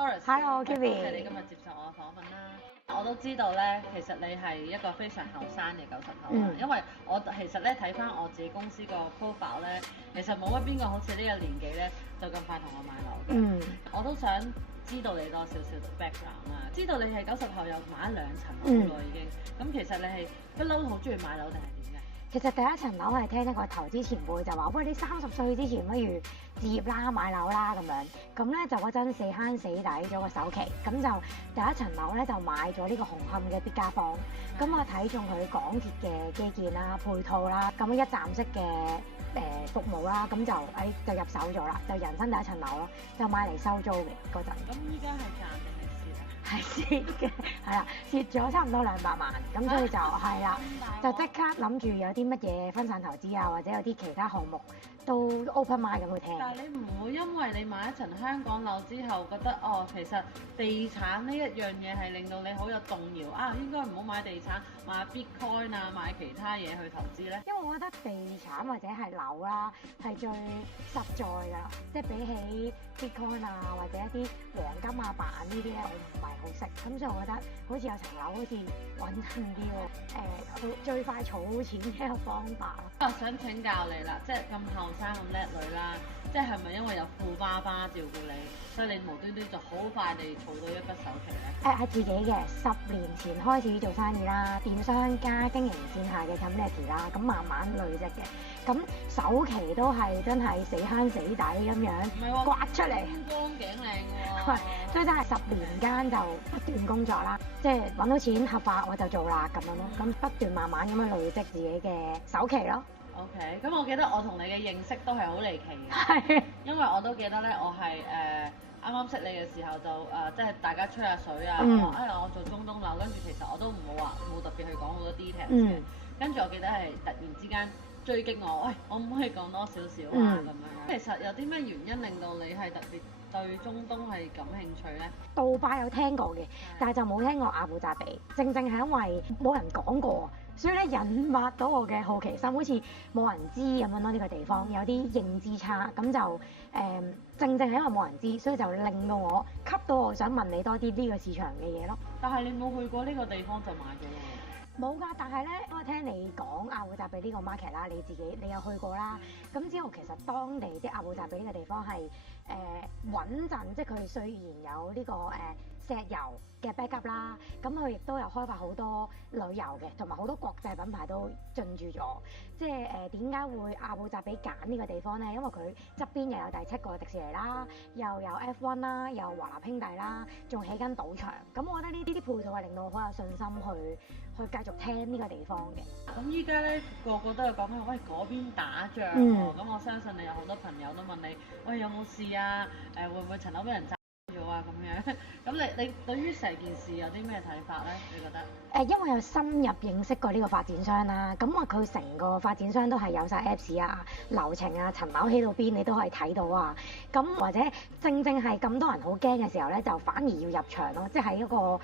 Doris，Hello，Kevin，多謝你今日接受我嘅訪問啦。我都知道咧，其實你係一個非常後生嘅90後啦，因為我其實咧睇翻我自己公司個 profile 咧，其實冇乜邊個好似呢個年紀咧就咁快同我買樓嘅。我都想知道你多少少 background 啦，知道你係90後又買咗2層樓咯已經，咁其實你係不嬲好中意買樓定係點嘅？其實第一層樓係聽一個投資前輩就話，喂，你30歲之前不如置業啦，買樓啦咁樣。咁咧就嗰陣死慳死抵咗個首期，咁就第一層樓咧就買咗呢個紅磡嘅必嘉坊。咁我睇中佢港鐵嘅基建啦、配套啦，咁一站式嘅服務啦，咁就入手咗啦，就人生第一層樓咯，就買嚟收租嘅嗰陣。咁依家係賺定係蝕啊？係蝕嘅，係啦，蝕咗差唔多200萬，咁所以就係啦，就即刻諗住有啲乜嘢分散投資啊，或者有啲其他項目都 open mind 咁去聽。但係你唔會因為你買一層香港樓之後覺得哦，其實地產呢一樣嘢係令到你好有動搖啊，應該唔好買地產，買 Bitcoin 啊，買其他嘢去投資咧？因為我覺得地產或者係樓啦係最實在㗎啦，即係比起 Bitcoin 啊或者一啲黃金啊、板呢啲咧，我唔係好識，咁所以我覺得好似有層樓好似穩陣啲喎，最快儲錢嘅一個方法咯。我想請教你啦，即係咁後生咁叻女啦，即係咪因為有富爸爸照顧你，所以你無端端就好快地儲到一筆首期咧？係自己嘅，10年前開始做生意啦，電商加經營線下嘅 community 啦，咁慢慢累積嘅，咁首期都係真係死慳死抵咁樣刮出嚟，光頸靚喎，所以真係10年間就不斷工作啦，即係揾到錢合法我就做啦咁樣咯，咁不斷慢慢咁樣累積自己嘅首期咯。OK，咁我記得我同你嘅認識都係好離奇嘅，係，因為我都記得咧，我係啱啱識你嘅時候就即係大家吹下水啊，我做中東樓，跟住其實我都冇特別去講好多 details 嘅，跟住我記得係突然之間追擊我，喂，我唔可以講多少少啊咁樣。其實有啲咩原因令到你係特別對中東係感興趣咧？杜拜有聽過嘅，但係就冇聽過阿布扎比，正係因為冇人講過。所以咧引發到我嘅好奇心，好似冇人知咁樣咯。呢個地方有啲認知差，咁就正係因為冇人知，所以就令到我吸到我想問你多啲呢個市場嘅嘢咯。但係你冇去過呢個地方就買咗啦？冇㗎，但係咧，我聽你講阿布扎比呢個 market 啦，你有去過啦。咁之後其實當地即係阿布扎比呢個地方係穩陣，即係佢雖然有呢個石油嘅 backup 啦，咁佢亦都有開發好多旅遊嘅，同埋好多國際品牌都進駐咗。即係點解會阿布扎比揀呢個地方咧？因為佢側邊又有第7個迪士尼啦，又有 F1 啦，又有華納兄弟啦，仲起緊賭場。咁我覺得呢啲配套係令到我好有信心去繼續聽呢個地方嘅。咁依家咧個個都有講緊，喂嗰邊打仗喎，咁我相信你有好多朋友都問你，喂有冇事啊？會唔會層樓俾人炸咗啊？咁樣，咁你對於成件事有啲咩睇法咧？你覺得？因為有深入認識過呢個發展商啦，咁佢成個發展商都係有晒 Apps 啊、流程啊、層樓起到邊你都可以睇到啊。咁或者正係咁多人好驚嘅時候咧，就反而要入場咯，即係喺一個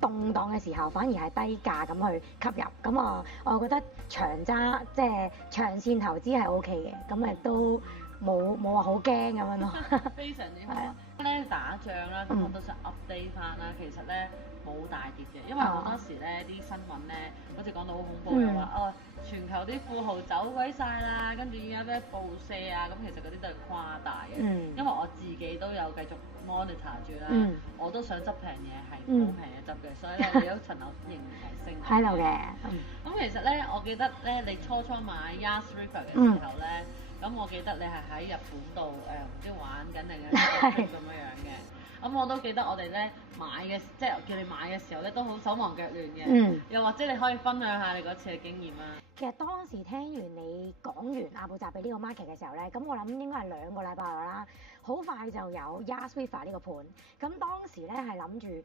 動盪嘅時候，反而係低價咁去吸入。咁我覺得長揸即係長線投資係 OK 嘅，咁亦都冇話好驚咁樣咯。非常之好。咧打仗啦，咁我都想 update 翻啦。其實咧冇大跌嘅，因為好多時咧啲新聞咧好似講到好恐怖，又話全球啲富豪走鬼晒啦，跟住依家咩暴瀉啊，咁其實嗰啲都係誇大嘅。因為我自己都有繼續 monitor 住啦，我都想執平嘢係好平嘅執嘅，所以咧你有層樓仍然係升喺度嘅。咁其實咧，我記得咧你初買 Yas River 嘅時候咧。咁我記得你係喺日本度唔知玩緊定係咁樣嘅，咁我都記得我哋咧買嘅，即係叫你買嘅時候咧都好手忙腳亂嘅，又或者你可以分享下你嗰次嘅經驗啊。其實當時聽完你講完阿布扎比呢個 market 嘅時候咧，咁我諗應該係2個禮拜內啦，好快就有 Yas River 呢個盤，咁當時咧係諗住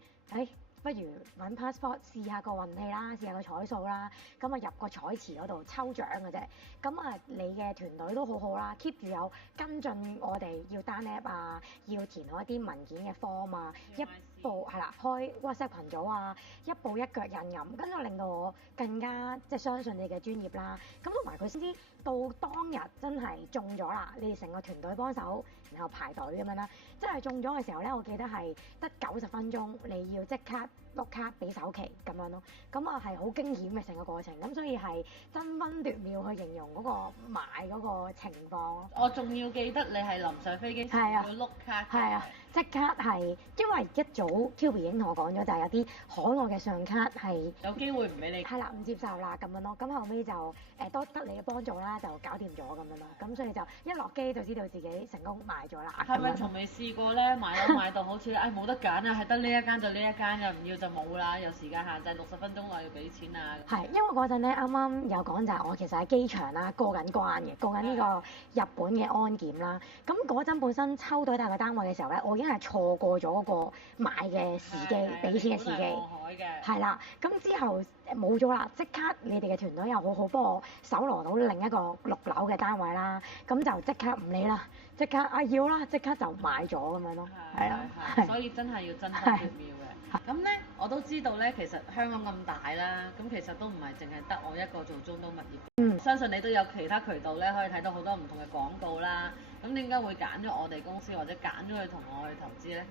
不如揾 passport 試下個運氣啦，試下個彩數啦，咁入個彩池嗰度抽獎嘅啫。咁你嘅團隊都好好啦 ，keep 住有跟進我哋要單 app 啊，要填好一啲文件嘅 form 啊，一步係啦，開 WhatsApp 群組啊，一步一腳印咁，跟住令到我更加即係相信你嘅專業啦。咁同埋佢先知到當日真係中咗啦，你哋成個團隊幫手前後排隊咁樣啦。即係中咗嘅時候咧，我記得係得90分鐘，你要即刻碌卡俾首期咁樣咯。咁啊係好驚險嘅成個過程，咁所以係爭分奪秒去形容嗰個買嗰個情況咯。我仲要記得你係臨上飛機前要碌卡嘅。係啊，即刻係，因為一早 QB 已經同我講咗，就係有啲海外嘅信用卡係有機會唔俾你。係啦，唔接受啦咁樣咯。咁後尾就多得你嘅幫助啦，就搞掂咗咁樣咯。咁所以就一落機就知道自己成功買咗啦。係咪從未試過咧買樓買到好似咧，冇得揀啊，係得呢一間就呢一間嘅，唔要就冇啦，有時間限制60分鐘內要俾錢啊？係，因為嗰陣咧啱啱有講就係我其實喺機場啦過緊關嘅，過緊呢個日本嘅安檢啦。咁嗰陣本身抽到大個單位嘅時候咧，我已經係錯過咗嗰個買嘅時機，俾錢嘅時機。係啦，咁之後冇咗啦，即刻你哋嘅團隊又好幫我搜羅到另一個6樓嘅單位啦，咁就即刻唔理啦，即刻要啦，即刻就買咗咁樣咯，係啊，所以真係要爭分奪秒嘅。咁咧我都知道咧，其實香港咁大啦，咁其實都唔係淨係得我一個做中東物業。相信你都有其他渠道咧，可以睇到好多唔同嘅廣告啦。咁點解會揀咗我哋公司或者揀咗佢同我去投資咧？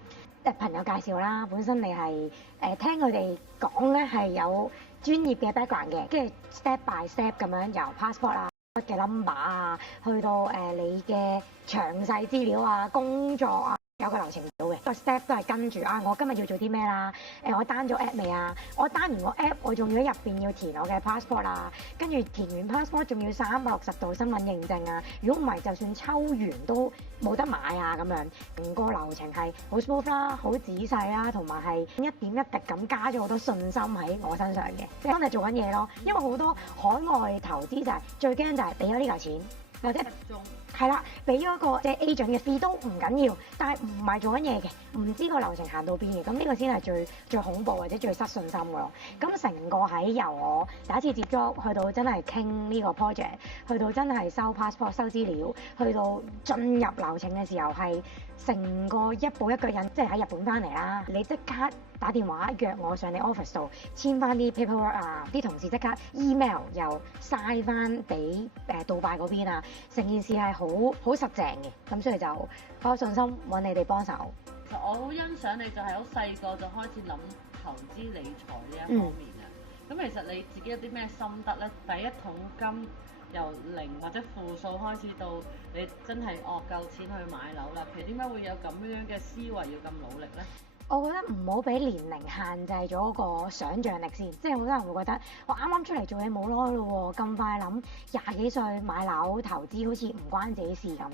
朋友介紹啦，本身你係聽佢哋講咧係有專業嘅 background 嘅，跟住 step by step 咁樣由 passport 啊嘅 number 啊，去到你嘅詳細資料啊、工作啊。有個流程表嘅，個 step 都係跟住啊！我今日要做啲咩啦？我 down 咗 app 未啊？我 down 完個 app，我仲要喺入邊要填我嘅 passport 啊，跟住填完 passport 仲要360度身份認證啊！如果唔係，就算抽完都冇得買啊咁樣。成個流程係好 smooth 啦，好仔細啦，同埋係一點一滴咁加咗好多信心喺我身上嘅，即係真係做緊嘢咯。因為好多海外投資就係最驚就係俾咗呢嚿錢。或者係啦，俾咗個即係 agent 嘅 fee 都唔緊要，但係唔係做緊嘢嘅，唔知個流程行到邊嘅，咁呢個先係最恐怖或者最失信心嘅咯。咁成個喺由我第一次接觸去到真係傾呢個 project，去到真係收 passport 收資料，去到進入流程嘅時候係成個一步一腳印，即係喺日本翻嚟啦，你即刻打電話約我上你 office 度簽翻啲 paperwork 啊，啲同事即刻 email 又晒翻俾杜拜嗰邊啊，成件事係好實淨嘅，咁所以就好有信心揾你哋幫手。其實我好欣賞你，就係好細個就開始諗投資理財呢一方面啊。咁其實你自己有啲咩心得咧？第一桶金由0或者負數開始到你真係夠錢去買樓啦。其實點解會有咁樣嘅思維要咁努力咧？我覺得唔好俾年齡限制咗個想像力先，即係好多人會覺得我啱啱出嚟做嘢冇耐咯喎，咁快諗20幾歲買樓投資好似唔關自己事咁。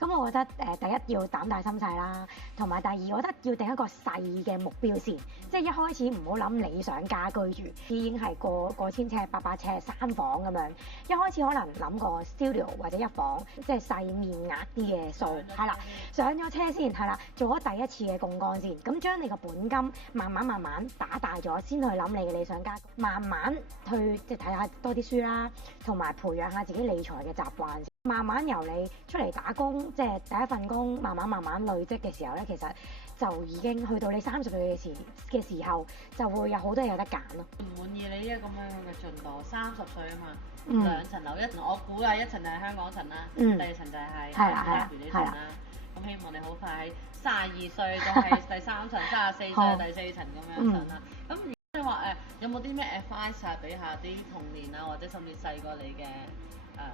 咁我覺得第一要膽大心細啦，同埋第二我覺得要定一個細嘅目標先，即係一開始唔好諗理想家居住，已經係過千尺、800尺3房咁樣。一開始可能諗個 studio 或者1房，即係細面額啲嘅數，係啦，上咗車先，係啦，做咗第一次嘅槓桿先，咁將你個本金慢慢打大咗，先去諗你嘅理想家居，慢慢去即係睇下多啲書啦，同埋培養下自己理財嘅習慣。慢慢由你出嚟打工，即係第一份工，慢慢累積嘅時候咧，其實就已經去到你30歲嘅時候，就會有好多嘢有得揀咯。唔滿意你呢一個咁樣嘅進度，30歲啊嘛，2層樓一層，我估啊一層就係香港層啦，第二層就係呢層啦。咁希望你好快32歲就係第3層，34歲就第4層咁樣上啦。咁如果你話有冇啲咩 advice 俾下啲同年啊，或者甚至細過你嘅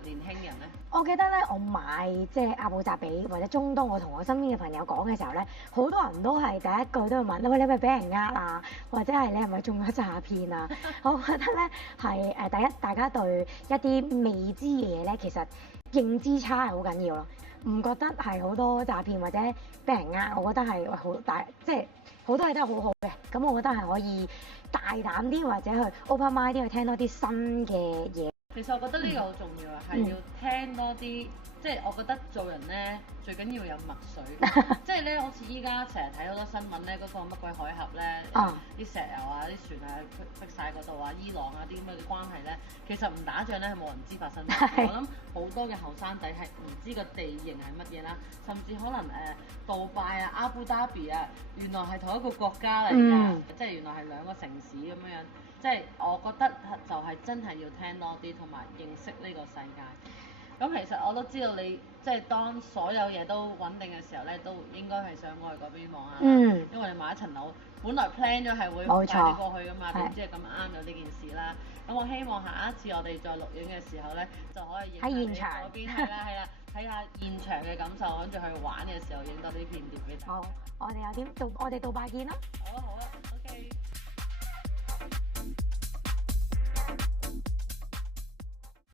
年輕人咧？我記得咧，我買即係阿布扎比或者中東，我同我身邊嘅朋友講嘅時候咧，好多人都係第一句都會問：喂，你係咪俾人呃啊？或者係你係咪中咗詐騙啊？我覺得咧係第一，大家對一啲未知嘅嘢咧，其實認知差係好緊要咯。唔覺得係好多詐騙或者俾人呃，我覺得係好大，即係好多嘢都係好好嘅。咁我覺得係可以大膽啲或者去 open mind 啲去聽多啲新嘅嘢。其實我覺得呢個好重要啊，係要聽多啲，即係我覺得做人咧最緊要有墨水，即係咧好似依家成日睇好多新聞咧，嗰個乜鬼海峽咧，啲石油啊、啲船啊逼晒嗰度啊，伊朗啊啲咁嘅關係咧，其實唔打仗咧係冇人知發生咩。我諗好多嘅後生仔係唔知個地形係乜嘢啦，甚至可能杜拜啊、阿布達比啊，原來係同一個國家嚟㗎，即係原來係2個城市咁樣。即係我覺得就係真係要聽多啲，同埋認識呢個世界。咁其實我都知道你即係當所有嘢都穩定嘅時候咧，都應該係想過去嗰邊望下。嗯。因為你買一層樓，本來 plan 咗係會冇錯快啲過去噶嘛，點係知係咁啱咗呢件事啦。咁我希望下一次我哋再錄影嘅時候咧，就可以影下你喺現場嗰邊係啦係啦，睇下現場嘅感受，跟住去玩嘅時候影多啲片段俾大家。好，我哋有啲我哋杜拜見啦。好啊好啊。